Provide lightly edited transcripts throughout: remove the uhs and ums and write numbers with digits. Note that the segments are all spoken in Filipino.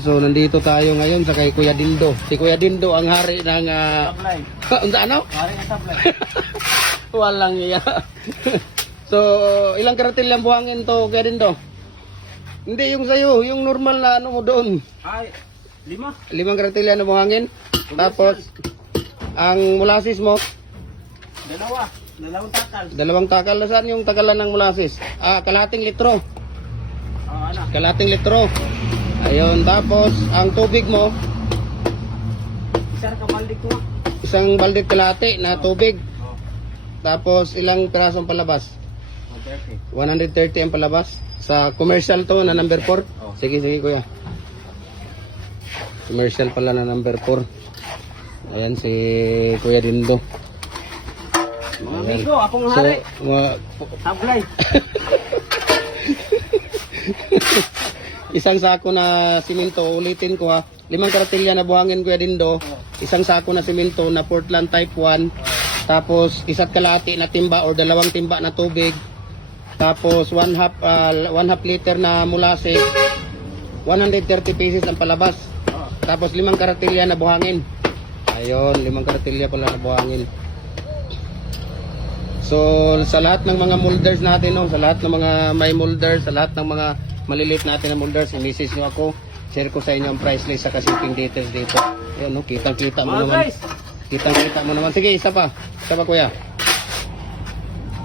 So nandito tayo ngayon sa kay Kuya Dindo. Si Kuya Dindo ang hari ng ano? Hari ng sablay. Walang iya. So ilang karatil ang buhangin to, Kuya Dindo? Hindi yung sayo, yung normal na ano mo doon. Ay, 5. 5 karatil na buhangin. Tapos ang molasses mo, 2. 2 takal. 2 takal. Saan yung takalan ng molasses? Kalahating litro. Ano? Kalahating litro. Ayun, tapos ang tubig mo, Isar ka balde ko. isang balde kalahati na tubig. Oh, Tapos ilang pirasong palabas? 130. 130 ang palabas. Sa commercial to na number 4. Oh. Sige, sige kuya. Commercial pala na number 4. Ayan si Kuya Dindo. Mga Ayan. amigo, akong hari. Sablay. Isang sako na simento, ulitin ko ha. 5 karatilya na buhangin Kuya Dindo. Isang sako na simento na Portland Type 1. Tapos isa't kalahati na timba or 2 timba na tubig. Tapos 1/2 liter na molasses. 130 pieces ang palabas. Tapos 5 karatilya na buhangin. Ayun, 5 karatilya pala na buhangin. So sa lahat ng mga molders natin, no, sa lahat ng mga may molders, sa lahat ng mga maliliit natin na molders, i-message nyo ako, share ko sa inyo ang price list sa shipping details dito. Ayun, no, kitang-kita mo Mga naman. guys, Kitang-kita mo naman. Sige, isa pa. Isa pa kuya.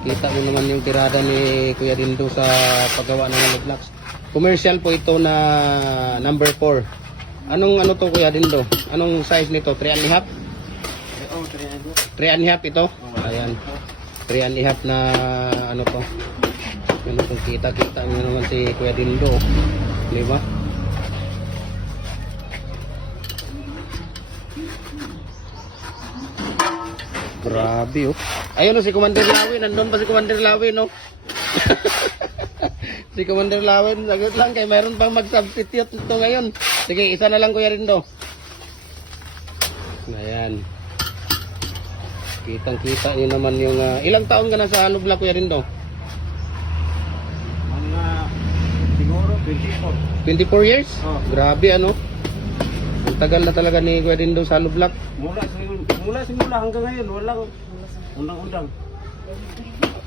Kita mo naman yung tirada ni Kuya Dindo sa paggawa ng hollow blocks. Commercial po ito na number 4. Anong ano to Kuya Dindo? Anong size nito? 3.5? oh, 300. 3.5 ito? Ayan. 3.5 na ano to. Ano kung kita-kita mo naman si Kuya Dindo. Di ba? Grabe oh. Ayun oh, si Commander Lawin. Nandun pa si Commander Lawin no? Si Commander Lawin. Sagot lang kay mayroon pang mag-substitute ito ngayon. Sige, isa na lang Kuya Dindo. Ayan. Kitang-kita nyo naman yung... ilang taon ka na sa hollow block Kuya Dindo? Mga siguro 24 24. years? Oh. Grabe ano? Ang tagal na talaga ni Kuya Dindo sa hollow block. Mula hanggang ngayon, walang undang-undang.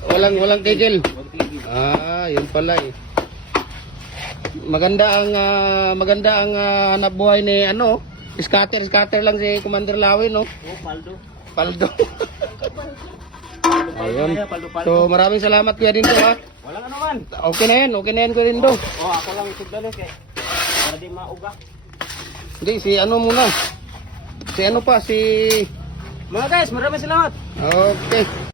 Walang tigil. Wag tigil. Yun pala eh. Maganda ang hanap buhay ni ano, scatter lang si Commander Lawin no. Oh, paldo. Paldo. Ayun. Paldo. So maraming salamat Kuya Dindo ha. Walang ano man. Okay na yan Kuya Dindo. Oh, ako lang sugdalo kay para di mauga. Hindi, si ano muna. Si ano pa, si... Mga guys, maraming salamat. Okay.